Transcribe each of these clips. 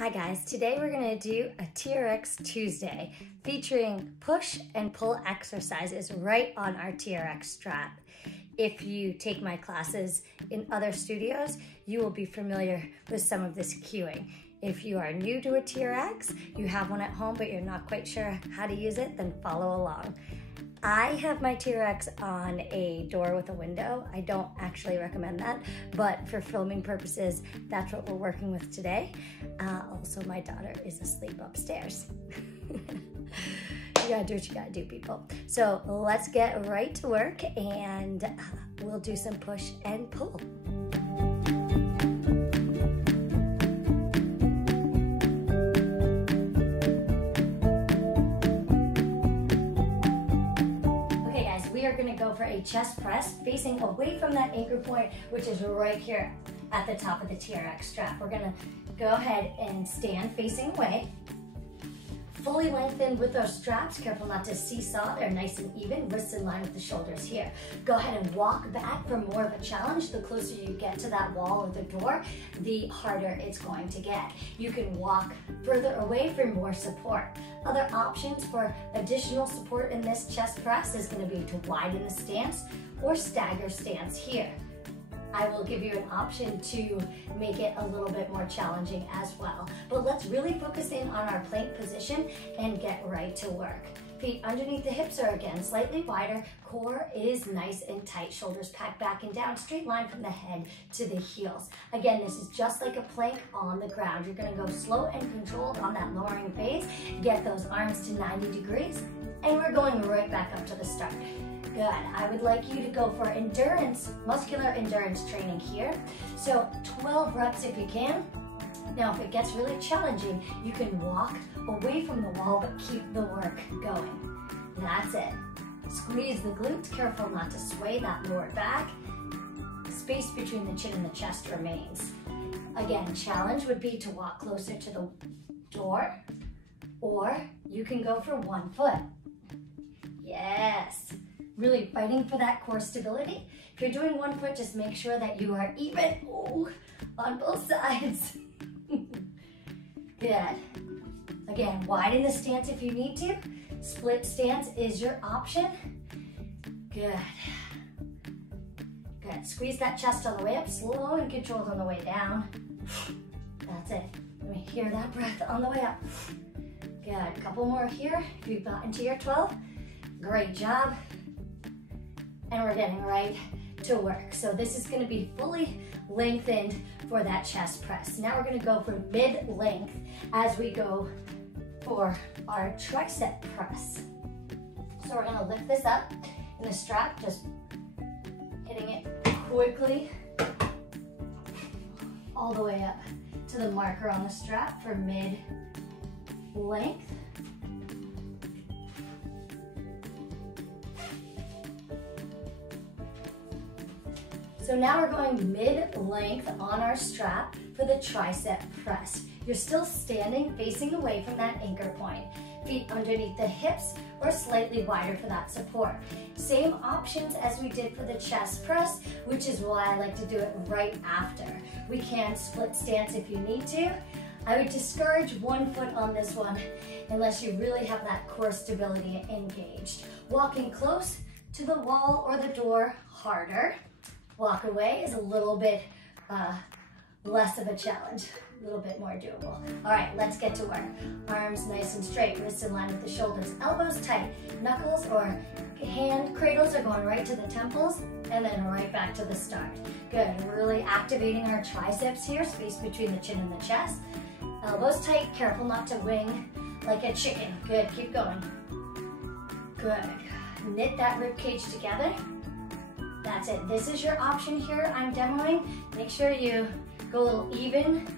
Hi guys, today we're going to do a TRX Tuesday featuring push and pull exercises right on our TRX strap. If you take my classes in other studios, you will be familiar with some of this cueing. If you are new to a TRX, you have one at home but you're not quite sure how to use it, then follow along. I have my TRX on a door with a window. I don't actually recommend that, but for filming purposes, that's what we're working with today. Also, my daughter is asleep upstairs. You gotta do what you gotta do, people. So let's get right to work and we'll do some push and pull. We are going to go for a chest press facing away from that anchor point, which is right here at the top of the TRX strap. We're going to go ahead and stand facing away, fully lengthened with those straps. Careful not to seesaw. They're nice and even, wrists in line with the shoulders here. Go ahead and walk back for more of a challenge. The closer you get to that wall or the door, the harder it's going to get. You can walk further away for more support. Other options for additional support in this chest press is going to be to widen the stance or stagger stance here. I will give you an option to make it a little bit more challenging as well. But let's really focus in on our plank position and get right to work. Feet underneath the hips are again slightly wider. Core is nice and tight. Shoulders packed back and down. Straight line from the head to the heels. Again, this is just like a plank on the ground. You're going to go slow and controlled on that lowering phase. Get those arms to 90 degrees. And we're going right back up to the start. Good. I would like you to go for endurance, muscular endurance training here. So 12 reps if you can. Now, if it gets really challenging, you can walk away from the wall, but keep the work going. That's it. Squeeze the glutes, careful not to sway that lower back. Space between the chin and the chest remains. Again, challenge would be to walk closer to the door, or you can go for one foot. Yes. Really fighting for that core stability. If you're doing one foot, just make sure that you are even on both sides. Good. Again, widen the stance if you need to. Split stance is your option. Good. Good. Squeeze that chest on the way up, slow and controlled on the way down. That's it. Let me hear that breath on the way up. Good. Couple more here. If you've gotten to your 12, great job. And we're getting right to work. So this is going to be fully lengthened for that chest press. Now we're going to go for mid-length as we go for our tricep press. So we're going to lift this up in the strap, just hitting it quickly all the way up to the marker on the strap for mid-length. So now we're going mid-length on our strap for the tricep press. You're still standing facing away from that anchor point. Feet underneath the hips or slightly wider for that support. Same options as we did for the chest press, which is why I like to do it right after. We can split stance if you need to. I would discourage one foot on this one unless you really have that core stability engaged. Walking close to the wall or the door, harder. Walk away is a little bit less of a challenge, a little bit more doable. All right, let's get to work. Arms nice and straight, wrists in line with the shoulders, elbows tight, knuckles or hand cradles are going right to the temples and then right back to the start. Good, really activating our triceps here, space between the chin and the chest. Elbows tight, careful not to wing like a chicken. Good, keep going. Good, knit that rib cage together. That's it. This is your option here I'm demoing. Make sure you go a little even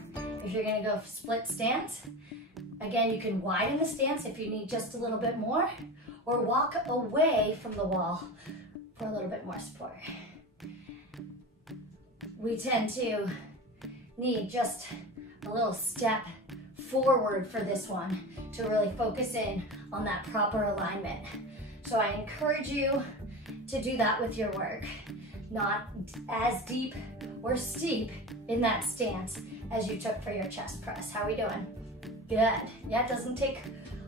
if you're going to go split stance. Again, you can widen the stance if you need just a little bit more, or walk away from the wall for a little bit more support. We tend to need just a little step forward for this one to really focus in on that proper alignment. So I encourage you to do that with your work. Not as deep or steep in that stance as you took for your chest press. How are we doing? Good. Yeah, it doesn't take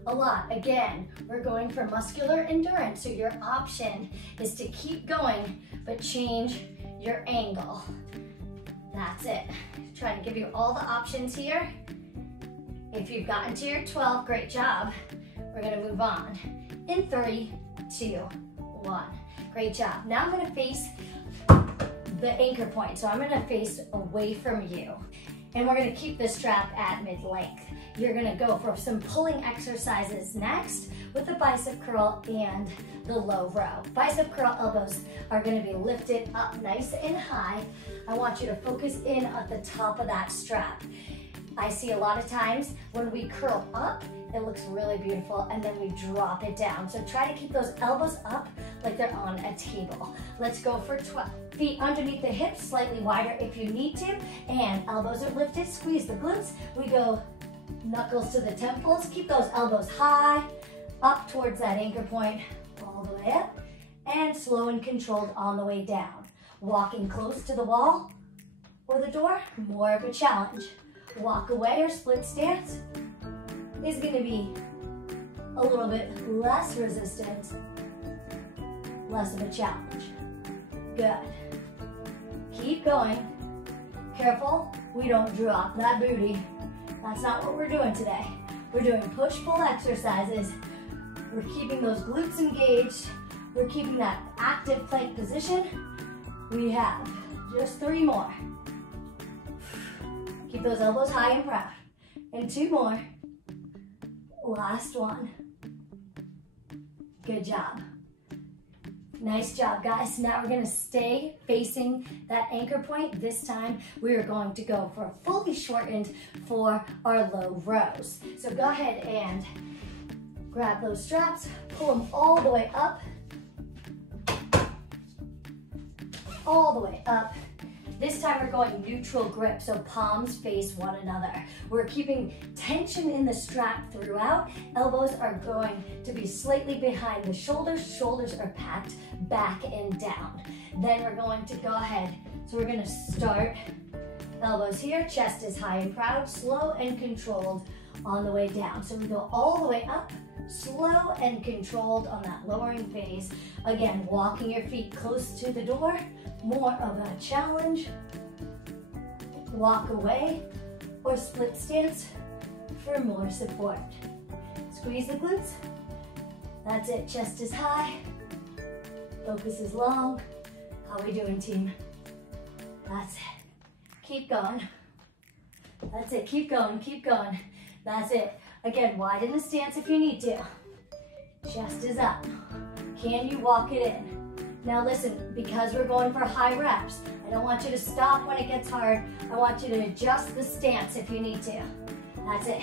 a lot. Again, we're going for muscular endurance, so your option is to keep going, but change your angle. That's it. Trying to give you all the options here. If you've gotten to your 12, great job. We're gonna move on in 3, 2, 1. Great job. Now I'm gonna face the anchor point. So I'm gonna face away from you. And we're gonna keep the strap at mid-length. You're gonna go for some pulling exercises next with the bicep curl and the low row. Bicep curl elbows are gonna be lifted up nice and high. I want you to focus in at the top of that strap. I see a lot of times when we curl up, it looks really beautiful, and then we drop it down. So try to keep those elbows up like they're on a table. Let's go for 12. Feet underneath the hips, slightly wider if you need to, and elbows are lifted, squeeze the glutes. We go knuckles to the temples, keep those elbows high, up towards that anchor point, all the way up, and slow and controlled on the way down. Walking close to the wall or the door, more of a challenge. Walk away or split stance is gonna be a little bit less resistance, less of a challenge. Good. Keep going. Careful, we don't drop that booty. That's not what we're doing today. We're doing push-pull exercises. We're keeping those glutes engaged. We're keeping that active plank position. We have just 3 more. Keep those elbows high and proud. And 2 more. Last one. Good job. Nice job, guys. Now we're gonna stay facing that anchor point. This time we are going to go for fully shortened for our low rows. So go ahead and grab those straps, pull them all the way up. All the way up. This time we're going neutral grip, so palms face one another. We're keeping tension in the strap throughout. Elbows are going to be slightly behind the shoulders. Shoulders are packed back and down. Then we're going to go ahead. So we're gonna start elbows here, chest is high and proud, slow and controlled on the way down. So we go all the way up, slow and controlled on that lowering phase. Again, walking your feet close to the door, more of a challenge. Walk away or split stance for more support. Squeeze the glutes. That's it, chest is high, focus is long. How are we doing, team? That's it. Keep going. That's it, keep going, keep going. That's it. Again, widen the stance if you need to. Chest is up. Can you walk it in? Now listen, because we're going for high reps, I don't want you to stop when it gets hard. I want you to adjust the stance if you need to. That's it.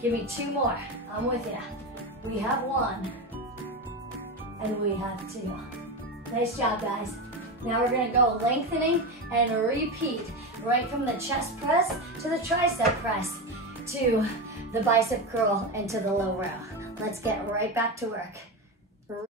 Give me 2 more. I'm with you. We have 1, and we have 2. Nice job, guys. Now we're gonna go lengthening and repeat right from the chest press to the tricep press to the bicep curl and to the low row. Let's get right back to work.